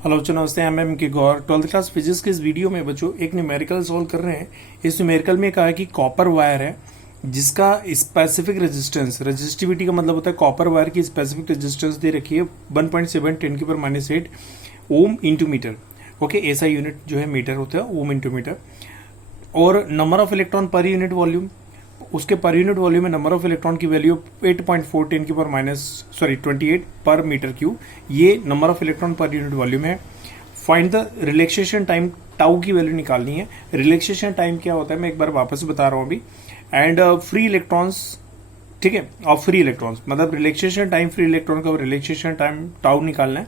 Hello बच्चों, नमस्ते। मैं एम के गौर 12th क्लास फिजिक्स के इस वीडियो में बच्चों एक न्यूमेरिकल सॉल्व कर रहे हैं। इस न्यूमेरिकल में कहा है कि कॉपर वायर है जिसका स्पेसिफिक रेजिस्टेंस, रेजिस्टिविटी का मतलब होता है कॉपर वायर की स्पेसिफिक रेजिस्टेंस दे रखी है 1.7 10⁻⁸ ओम इंटू मीटर। ओके, ऐसा यूनिट जो है मीटर होता है, ओम इंटू मीटर। और number of electron per unit volume, उसके पर यूनिट वॉल्यूम में नंबर ऑफ इलेक्ट्रॉन की वैल्यू 8.4 10⁻⁻28 पर मीटर क्यूब। ये number of electron per unit volume है। Find the relaxation time, tau की value निकालनी है। Relaxation time क्या होता है मैं एक बार वापस बता रहा हूं अभी। एंड फ्री इलेक्ट्रॉन्स, ठीक है, और फ्री इलेक्ट्रॉन्स मतलब रिलैक्सेशन टाइम फ्री इलेक्ट्रॉन का रिलैक्सेशन टाइम टाउ निकालना है।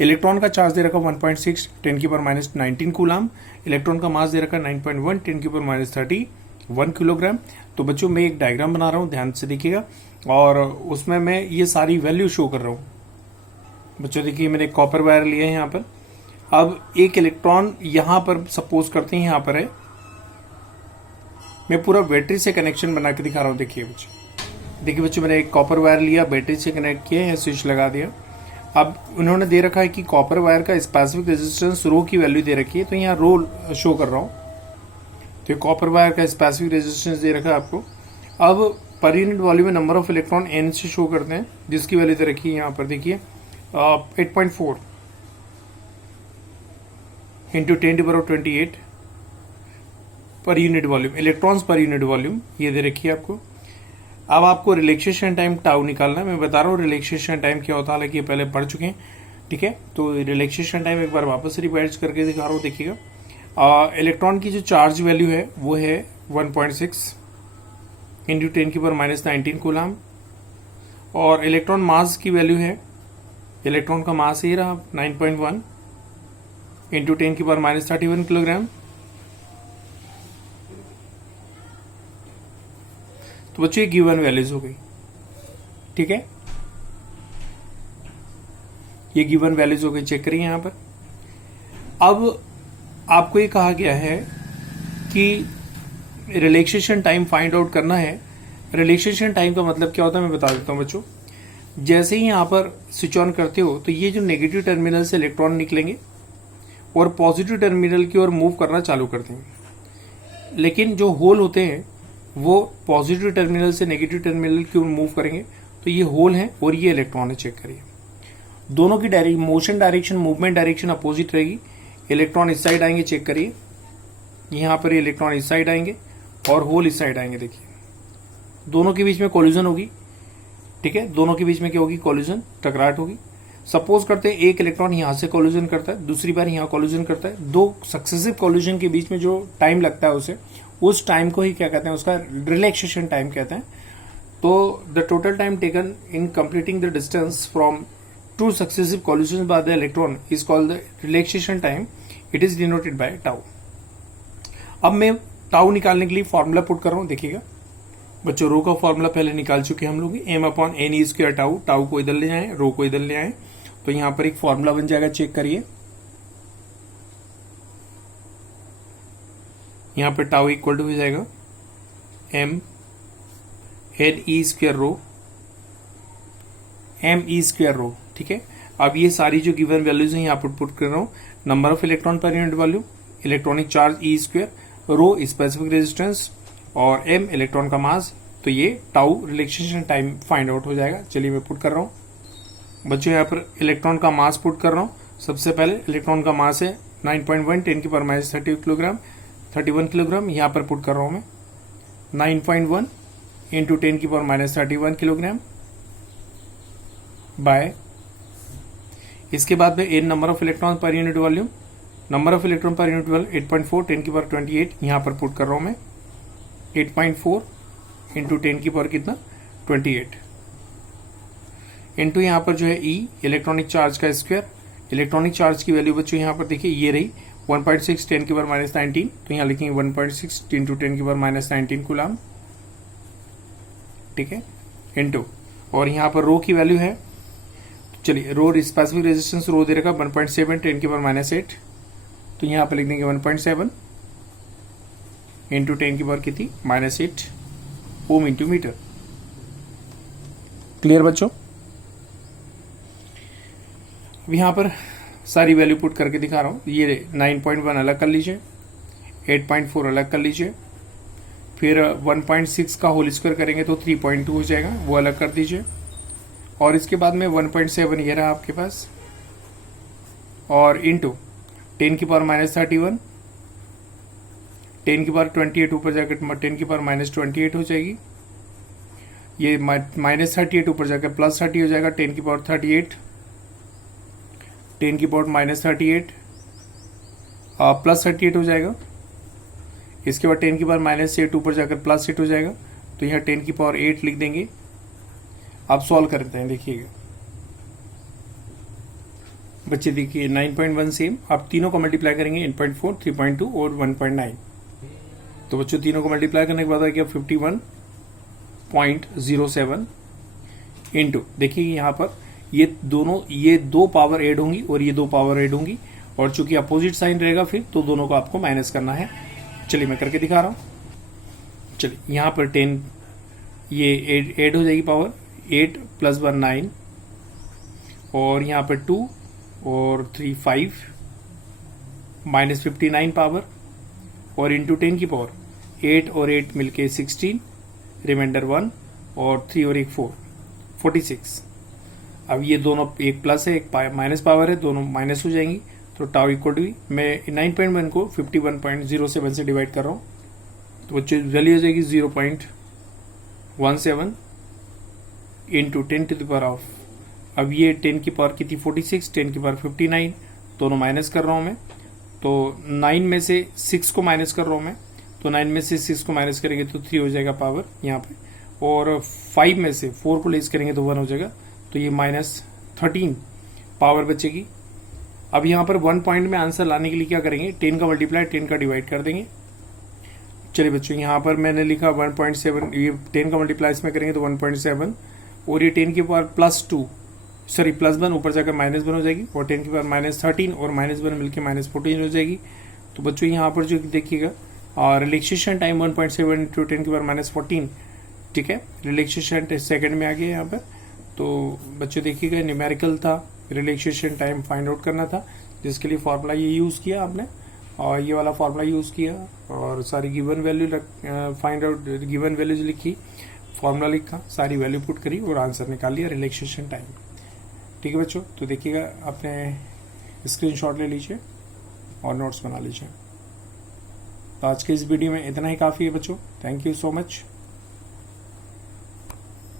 इलेक्ट्रॉन का चार्ज दे रखा 1.6 10⁻⁻19 कूलम। इलेक्ट्रॉन का मास दे रखा 9.1 10⁻31 किलोग्राम। तो बच्चों मैं एक डायग्राम बना रहा हूं, ध्यान से देखिएगा, और उसमें मैं ये सारी वैल्यू शो कर रहा हूं। बच्चों देखिए, मैंने कॉपर वायर लिया है यहाँ पर। अब एक इलेक्ट्रॉन यहां पर सपोज करते हैं, यहां पर है, मैं पूरा बैटरी से कनेक्शन बना के दिखा रहा हूं। देखिए बच्चों मैंने एक कॉपर वायर लिया, बैटरी से कनेक्ट किया है, स्विच लगा दिया। अब उन्होंने दे रखा है कि कॉपर वायर का स्पेसिफिक रेजिस्टेंस रो की वैल्यू दे रखी है, तो यहाँ रो शो कर रहा हूं। तो कॉपर वायर का स्पेसिफिक रेजिस्टेंस दे रखा है आपको। अब पर यूनिट वॉल्यूम में नंबर ऑफ इलेक्ट्रॉन एन से शो करते हैं, जिसकी वैल्यू दे रखी है यहाँ पर देखिए 8.4 इंटू 10⁻28 पर यूनिट वॉल्यूम, इलेक्ट्रॉन्स पर यूनिट वॉल्यूम ये दे रखी है आपको। अब आपको रिलैक्सेशन टाइम टाउ निकालना है। मैं बता रहा हूँ रिलैक्सेशन टाइम क्या होता है, हालांकि ये पहले पढ़ चुके हैं, ठीक है। तो रिलैक्सेशन टाइम एक बार वापस रिवाइज करके दिखा रहा हूँ, देखिएगा। इलेक्ट्रॉन की जो चार्ज वैल्यू है वो है 1.6 इंटू 10⁻⁻19 कूलम। और इलेक्ट्रॉन मास की वैल्यू है, इलेक्ट्रॉन का मास ये रहा 9.1 इंटू 10⁻31 किलोग्राम। तो बच्चों ये गिवन वैल्यूज हो गई, ठीक है, ये गिवन वैल्यूज हो गई, चेक करिए यहां पर। अब आपको ये कहा गया है कि रिलैक्सेशन टाइम फाइंड आउट करना है। रिलैक्सेशन टाइम का मतलब क्या होता है मैं बता देता हूं बच्चों। जैसे ही यहां पर स्विच ऑन करते हो तो ये जो नेगेटिव टर्मिनल से इलेक्ट्रॉन निकलेंगे और पॉजिटिव टर्मिनल की ओर मूव करना चालू कर देंगे। लेकिन जो होल होते हैं वो पॉजिटिव टर्मिनल से नेगेटिव टर्मिनल की ओर मूव करेंगे। तो ये होल है और ये इलेक्ट्रॉन है, चेक करिए। दोनों की motion direction, movement direction opposite रहेगी। इलेक्ट्रॉन इस साइड आएंगे, चेक करिए, यहां पर इलेक्ट्रॉन इस साइड आएंगे और होल इस साइड आएंगे। देखिए दोनों के बीच में कोलिजन होगी, ठीक है, दोनों के बीच में क्या होगी, कोलिजन, टकराहट होगी। सपोज करते हैं एक इलेक्ट्रॉन यहां से कोलिजन करता है, दूसरी बार यहां कोलिजन करता है। दो सक्सेसिव कोलिजन के बीच में जो टाइम लगता है उस टाइम को ही क्या कहते हैं, उसका रिलैक्सेशन टाइम कहते हैं। तो the total time taken in completing the distance from two successive collision by the electron is called the relaxation time. It is denoted by tau. अब मैं टाउ निकालने के लिए फॉर्मूला पुट कर रहा हूं, देखिएगा बच्चों। रो का फॉर्मूला पहले निकाल चुके हैं हम लोग, m/n² टाउ। टाउ को इधर ले जाएं, रो को इधर ले आए, तो यहां पर एक फॉर्मूला बन जाएगा, चेक करिए। यहां पर टाउ इक्वल टू हो जाएगा m/n² रो, m/e² रो, ठीक है। अब ये सारी जो गिवन वैल्यूज हैं यहां पर पुट कर रहा हूं। Number of electron per unit volume, electronic charge e², rho specific resistance और m इलेक्ट्रॉन का मास। तो ये tau relaxation time find out हो जाएगा। चलिए मैं पुट कर रहा हूं बच्चों, यहाँ पर इलेक्ट्रॉन का मास पुट कर रहा हूं। सबसे पहले इलेक्ट्रॉन का मास है 9.1 10⁻30 किलोग्राम, 31 किलोग्राम। यहाँ पर पुट कर रहा हूं मैं 9.1 इंटू 10⁻31 किलोग्राम बाय, इसके बाद में n number of electron per unit volume, number of electron per unit volume 8.4 10⁻28 यहाँ पर पुट कर रहा हूं मैं 8.4 इंटू 10 कितना 28 इंटू यहाँ पर जो है E इलेक्ट्रॉनिक चार्ज का स्क्वायर। इलेक्ट्रॉनिक चार्ज की वैल्यू बच्चों यहाँ पर देखिए ये रही 1.6 10⁻19, तो यहाँ लिखेंगे 1.6 इंटू 10⁻19 कूलम, ठीक है, इंटू, और यहाँ पर रो की वैल्यू है, चलिए रो स्पेसिफिक रेजिस्टेंस रो दे रखा 1.7 10⁻8, तो यहाँ पर लिख देंगे 1.7 into 10⁻8 ohm into metre. Clear बच्चों। अब यहाँ पर सारी वैल्यू पुट करके दिखा रहा हूँ। ये 9.1 अलग कर लीजिए, 8.4 अलग कर लीजिए, फिर 1.6 का होल स्क्वायर करेंगे तो 3.2 हो जाएगा, वो अलग कर दीजिए। और इसके बाद में 1.7 ये रहा आपके पास, और इंटू 10 की पावर -31, 10 की पावर 28 ऊपर जाकर 10 की पावर -28 हो जाएगी। ये -38 ऊपर जाकर +30 हो जाएगा, 10 की पावर 38, 10 की पावर -38 +38 हो जाएगा। इसके बाद 10 की पावर -8 ऊपर जाकर +8 हो जाएगा, तो यहाँ 10 की पावर 8 लिख देंगे। आप सॉल्व करते हैं, देखिएगा बच्चे, देखिए 9.1 सेम, आप तीनों को मल्टीप्लाई करेंगे 8.4, 3.2 और 1.9। तो बच्चों तीनों को मल्टीप्लाई करने के बाद आएगा 51.07 इंटू, देखिए यहाँ पर ये दो पावर ऐड होंगी और ये दो पावर ऐड होंगी, और चूंकि अपोजिट साइन रहेगा फिर तो दोनों को आपको माइनस करना है। चलिए मैं करके दिखा रहा हूँ। चलिए यहाँ पर 10 ये ऐड हो जाएगी पावर, 8 + 1 9, और यहाँ पर 2 और 3 5 -59 पावर, और इंटू 10 की पावर 8 और 8 मिलके 16, रिमाइंडर 1 और 3 और 1 4, 46। अब ये दोनों एक प्लस है एक माइनस पावर है, दोनों माइनस हो जाएंगी, तो टाउ इक्वल टू, मैं 9.1 को 51.07 से डिवाइड कर रहा हूँ, तो बच्चे वैल्यू हो जाएगी 0.17 into 10 to the power of, अब ये 10 की पावर की थी 46, 10 की पावर 59, दोनों माइनस कर रहा हूँ मैं, तो 9 में से 6 को माइनस कर रहा हूँ मैं, तो 9 में से 6 को माइनस करेंगे तो 3 हो जाएगा पावर यहाँ पे, और 5 में से 4 को लेस करेंगे तो 1 हो जाएगा, तो ये -13 पावर बचेगी। अब यहाँ पर 1 पॉइंट में आंसर लाने के लिए क्या करेंगे, 10 का मल्टीप्लाई 10 का डिवाइड कर देंगे। चलिए बच्चों यहाँ पर मैंने लिखा 1.7, ये 10 का मल्टीप्लाई इसमें करेंगे तो 1.7, और ये 10 की पावर +1 ऊपर जाकर -1 हो जाएगी, और 10 की पावर -13 और -1 मिलकर -14 हो जाएगी। तो बच्चों यहाँ पर जो देखिएगा रिलैक्सेशन टाइम 1.7 इंटू 10 की पावर -14, ठीक है, रिलैक्सेशन सेकंड में आ गया यहाँ पर। तो बच्चों देखिएगा न्यूमेरिकल था, रिलैक्सेशन टाइम फाइंड आउट करना था, जिसके लिए फार्मूला ये यूज़ किया आपने, और ये वाला फार्मूला यूज़ किया, और सारी given value find out, given values लिखी, फार्मूला लिखा, सारी वैल्यू पुट करी और आंसर निकाल लिया रिलैक्सेशन टाइम। ठीक है बच्चों, तो देखिएगा अपने स्क्रीनशॉट ले लीजिए और नोट्स बना लीजिए। तो आज के इस वीडियो में इतना ही काफ़ी है बच्चों। Thank you so much.